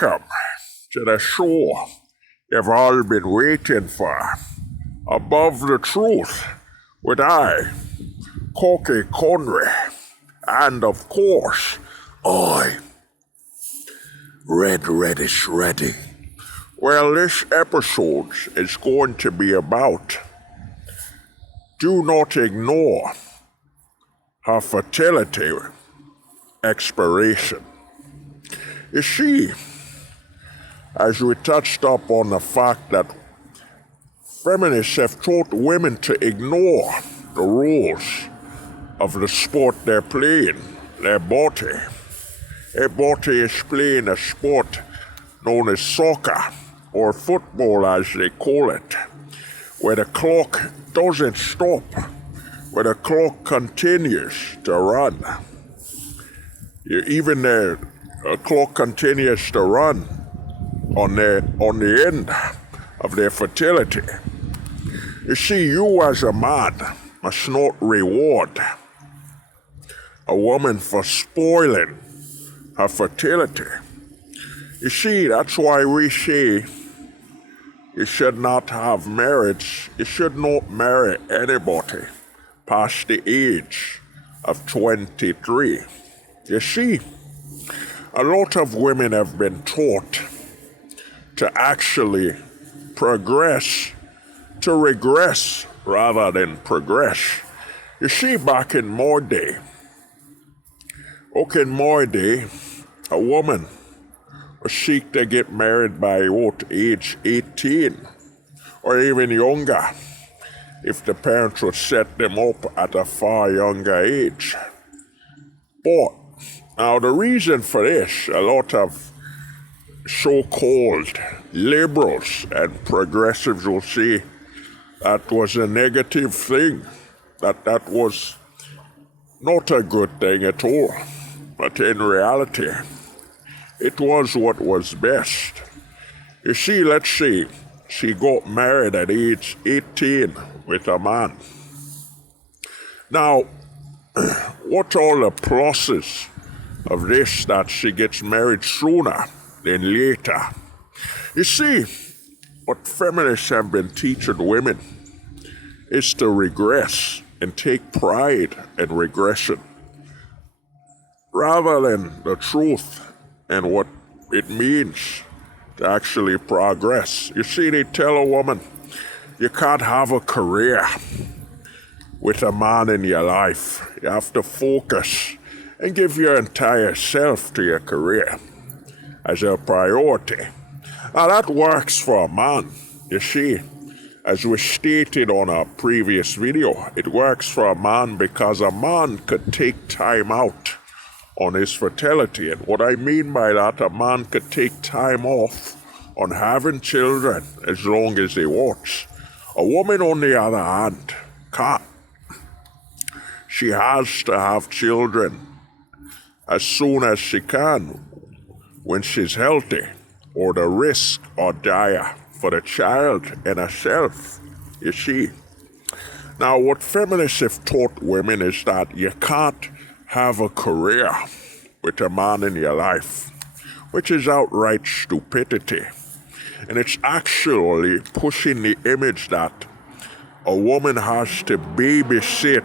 Welcome to the show you've all been waiting for. Above the Truth with I, Corky Conway, and of course, I, Reddish Reddy. Well, this episode is going to be about do not ignore her fertility expiration. You see, as we touched up on the fact that feminists have taught women to ignore the rules of the sport they're playing, their body. Their body is playing a sport known as soccer, or football as they call it, where the clock doesn't stop, where the clock continues to run. Even the clock continues to run on the end of their fertility. You see, you as a man must not reward a woman for spoiling her fertility. You see, that's why we say you should not have marriage. You should not marry anybody past the age of 23. You see, a lot of women have been taught to actually progress, to regress rather than progress. You see, back in my day, a woman was seek to get married by age 18 or even younger if the parents would set them up at a far younger age. But now the reason for this, a lot of so-called liberals and progressives will say that was a negative thing, that was not a good thing at all. But in reality, it was what was best. You see, let's say she got married at age 18 with a man. Now, what are the pluses of this that she gets married sooner than later? You see, what feminists have been teaching women is to regress and take pride in regression, rather than the truth and what it means to actually progress. You see, they tell a woman, you can't have a career with a man in your life. You have to focus and give your entire self to your career as a priority. Now that works for a man, you see. As we stated on our previous video, it works for a man because a man could take time out on his fertility. And what I mean by that, a man could take time off on having children as long as he wants. A woman, on the other hand, can't. She has to have children as soon as she can when she's healthy, or the risks are dire for the child and herself, you see. Now, what feminists have taught women is that you can't have a career with a man in your life, which is outright stupidity. And it's actually pushing the image that a woman has to babysit.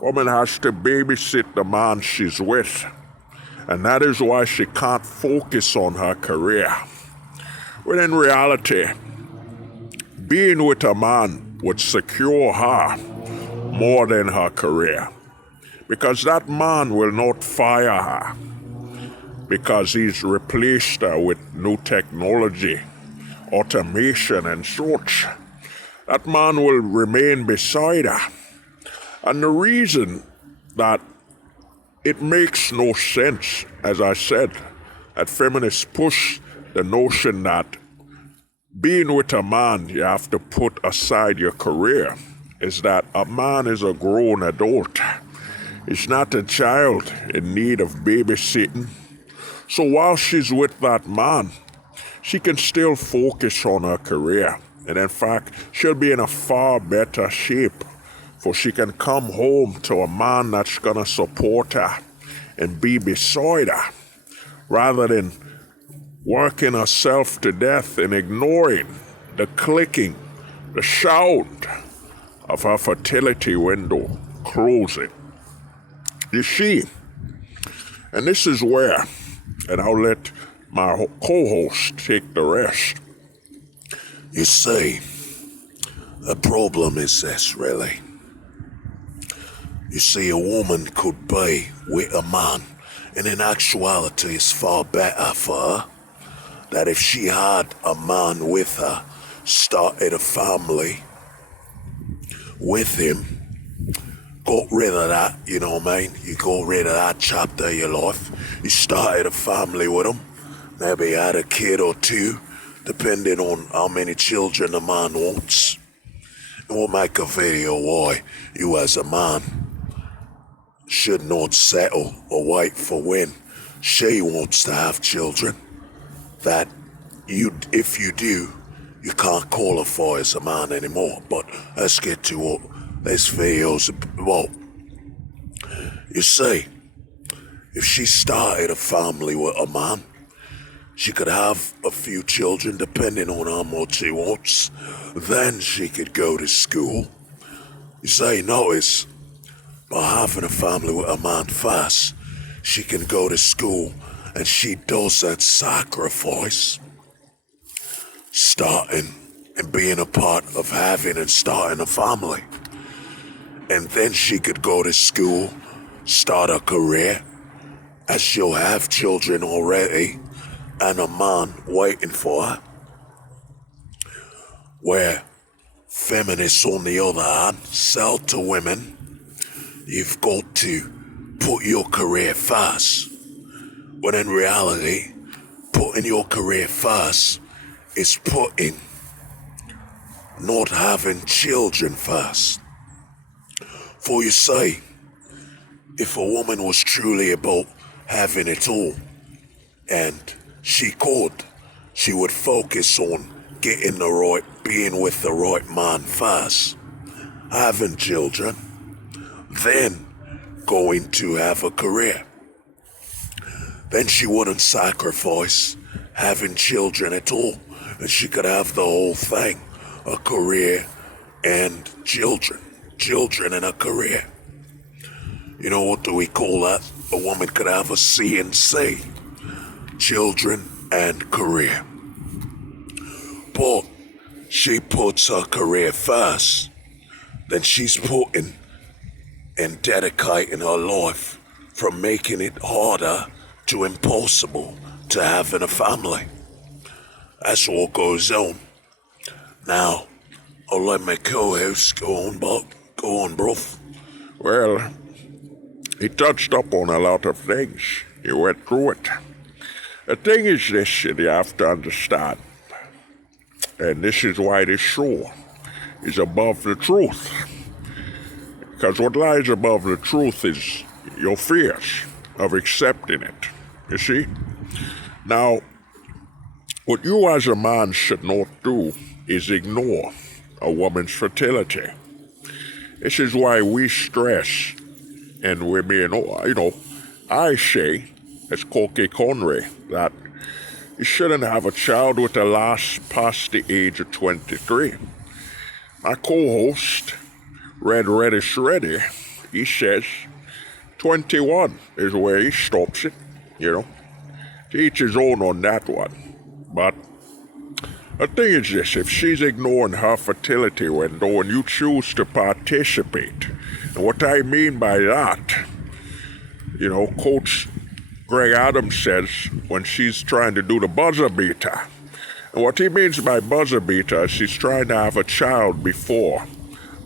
Woman has to babysit the man she's with. And that is why she can't focus on her career. When in reality, being with a man would secure her more than her career. Because that man will not fire her because he's replaced her with new technology, automation and such. That man will remain beside her. And the reason that it makes no sense, as I said, that feminists push the notion that being with a man, you have to put aside your career, is that a man is a grown adult. He's not a child in need of babysitting. So while she's with that man, she can still focus on her career. And in fact, she'll be in a far better shape, for she can come home to a man that's gonna support her and be beside her, rather than working herself to death and ignoring the clicking, the sound of her fertility window closing. You see, and this is where, and I'll let my co-host take the rest. You see, the problem is this, really. You see, a woman could be with a man, and in actuality it's far better for her that if she had a man with her, started a family with him, got rid of that, you know what I mean? You got rid of that chapter of your life. You started a family with him, maybe had a kid or two, depending on how many children the man wants. And we'll make a video why you as a man should not settle or wait for when she wants to have children. That if you do, you can't qualify as a man anymore. But let's get to what this video's about. You see, if she started a family with a man, she could have a few children depending on how much she wants. Then she could go to school. You see, notice, by having a family with a man first, she can go to school and she does that sacrifice, starting and being a part of having and starting a family. And then she could go to school, start a career, as she'll have children already and a man waiting for her. Where feminists, on the other hand, sell to women, you've got to put your career first. When in reality, putting your career first is putting not having children first. For you say, if a woman was truly about having it all, and she would focus on getting being with the right man first, having children, then going to have a career. Then she wouldn't sacrifice having children at all, and she could have the whole thing, a career and children and a career. You know, what do we call that? A woman could have a C and C, children and career. But she puts her career first, then she's putting and dedicating her life from making it harder to impossible to having a family. That's what goes on. Now, I'll let my co-host go on, bruv. Well, he touched up on a lot of things. He went through it. The thing is this, you have to understand, and this is why this show is above the truth. Because what lies above the truth is your fears of accepting it, you see? Now, what you as a man should not do is ignore a woman's fertility. This is why we stress, and we may I say, as Corky Conway, that you shouldn't have a child with a last past the age of 23. My co-host, Red Reddish Reddy, he says 21 is where he stops it, To each his own on that one. But the thing is this, if she's ignoring her fertility window and you choose to participate, and what I mean by that, Coach Greg Adams says when she's trying to do the buzzer beater, and what he means by buzzer beater is she's trying to have a child before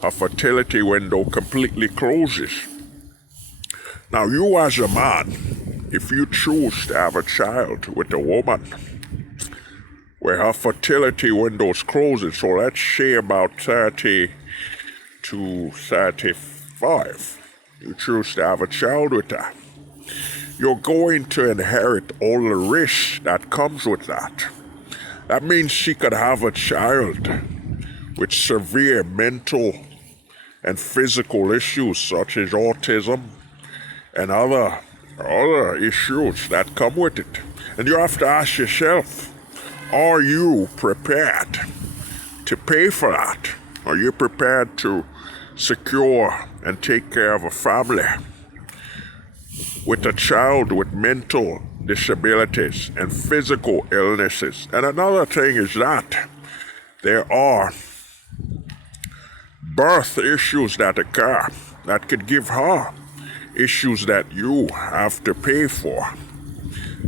her fertility window completely closes. Now, you as a man, if you choose to have a child with a woman where her fertility window is closing, so let's say about 30 to 35, you choose to have a child with her, you're going to inherit all the risks that comes with that. That means she could have a child with severe mental and physical issues such as autism and other other issues that come with it. And you have to ask yourself, are you prepared to pay for that? Are you prepared to secure and take care of a family with a child with mental disabilities and physical illnesses? And another thing is that there are birth issues that occur that could give her issues that you have to pay for.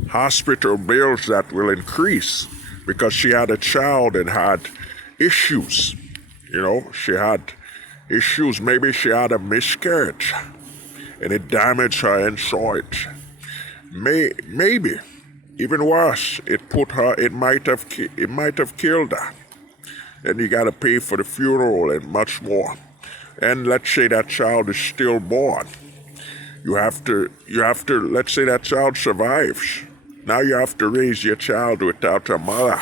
Hospital bills that will increase because she had a child and had issues. She had issues. Maybe she had a miscarriage and it damaged her inside. Maybe, even worse, it might have killed her. And you gotta pay for the funeral and much more. And let's say that child is stillborn. You have to, let's say that child survives. Now you have to raise your child without a mother.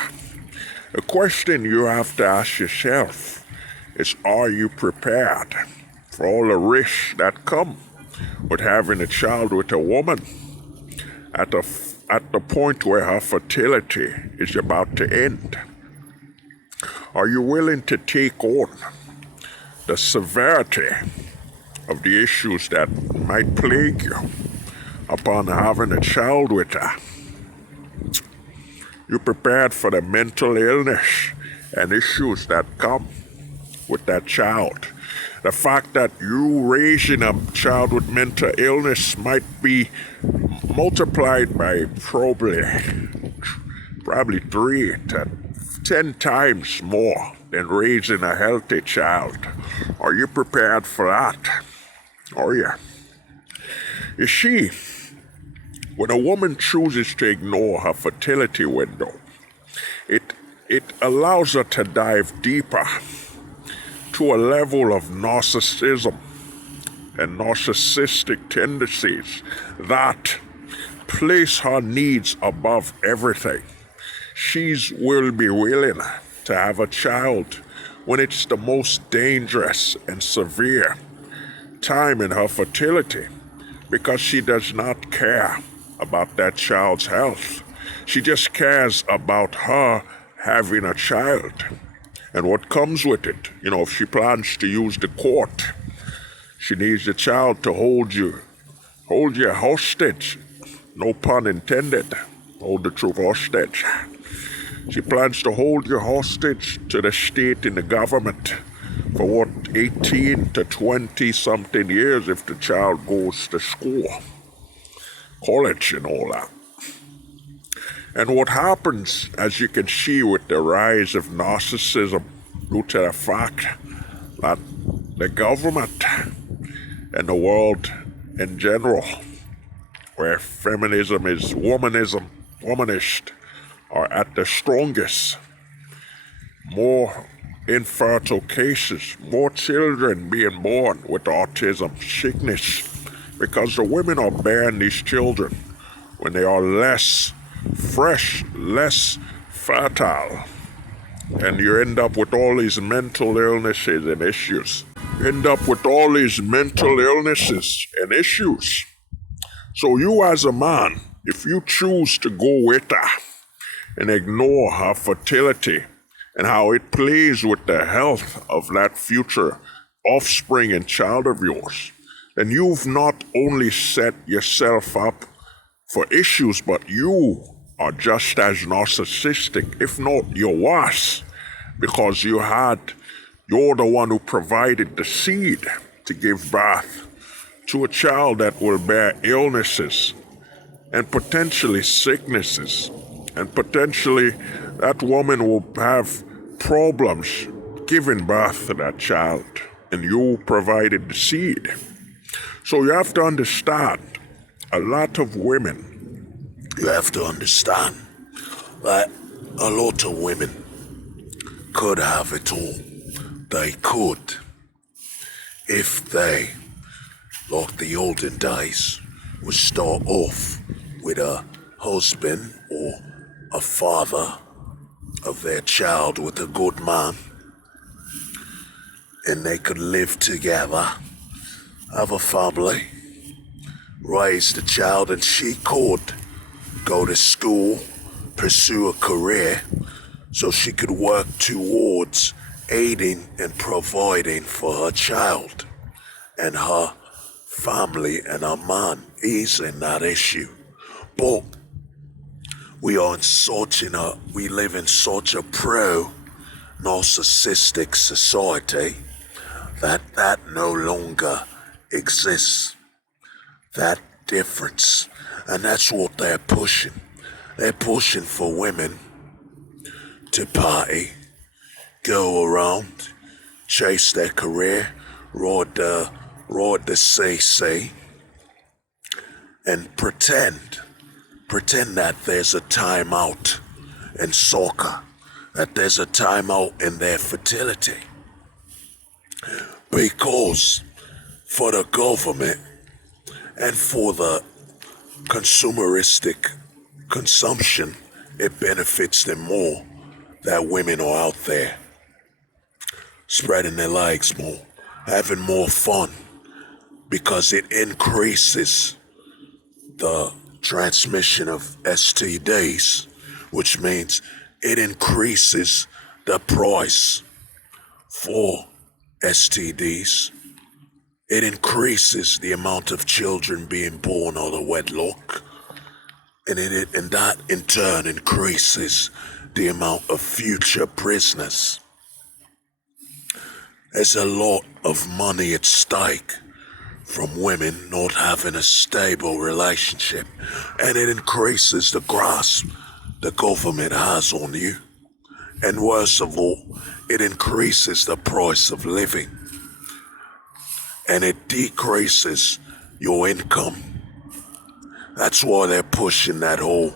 The question you have to ask yourself is, are you prepared for all the risks that come with having a child with a woman at the point where her fertility is about to end? Are you willing to take on the severity of the issues that might plague you upon having a child with her? You prepared for the mental illness and issues that come with that child. The fact that you raising a child with mental illness might be multiplied by probably 3 to 10 times more than raising a healthy child. Are you prepared for that? Are you? You see, when a woman chooses to ignore her fertility window, it allows her to dive deeper to a level of narcissism and narcissistic tendencies that place her needs above everything. She will be willing to have a child when it's the most dangerous and severe time in her fertility, because she does not care about that child's health. She just cares about her having a child and what comes with it. If she plans to use the court, she needs the child to hold you hostage. No pun intended. Hold the truth hostage. She plans to hold you hostage to the state and the government for 18 to 20 something years if the child goes to school, college and all that. And what happens, as you can see with the rise of narcissism, due to the fact that the government and the world in general, where feminism is womanist, are at the strongest, more infertile cases, more children being born with autism sickness, because the women are bearing these children when they are less fresh, less fertile, and you end up with all these mental illnesses and issues. So you as a man, if you choose to go with her and ignore her fertility and how it plays with the health of that future offspring and child of yours, then you've not only set yourself up for issues, but you are just as narcissistic, if not you're worse, because you're the one who provided the seed to give birth to a child that will bear illnesses and potentially sicknesses, and potentially that woman will have problems giving birth to that child, and you provided the seed. So you have to understand, a lot of women, You have to understand that a lot of women could have it all. They could, if they, like the olden days, would start off with a husband or a father of their child with a good man, and they could live together, have a family, raise the child, and she could go to school, pursue a career, so she could work towards aiding and providing for her child and her family and her man, easing that issue. But we live in such a pro-narcissistic society that no longer exists. That difference. And that's what they're pushing. They're pushing for women to party, go around, chase their career, ride the CC, and pretend that there's a timeout in soccer, that there's a timeout in their fertility. Because for the government and for the consumeristic consumption, it benefits them more that women are out there spreading their legs more, having more fun, because it increases the transmission of STDs, which means it increases the price for STDs. It increases the amount of children being born out of wedlock, and that in turn increases the amount of future prisoners. There's a lot of money at stake from women not having a stable relationship, and it increases the grasp the government has on you. And worst of all, it increases the price of living, and it decreases your income. That's why they're pushing that whole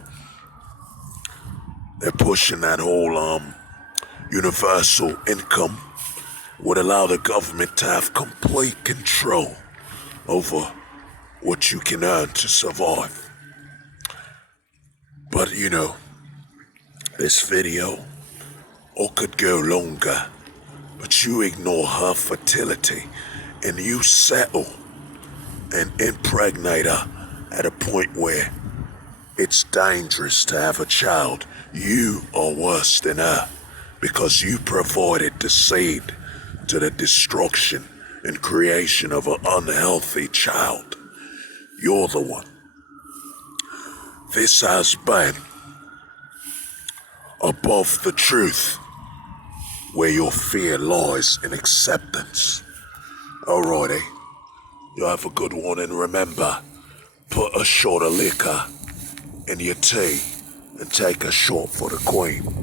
universal income would allow the government to have complete control over what you can earn to survive. But this video, or could go longer, but you ignore her fertility and you settle and impregnate her at a point where it's dangerous to have a child. You are worse than her, because you provided the seed to the destruction and creation of an unhealthy child. You're the one. This has been Above the Truth, where your fear lies in acceptance. Alrighty, you have a good one, and remember, put a shot of liquor in your tea and take a shot for the Queen.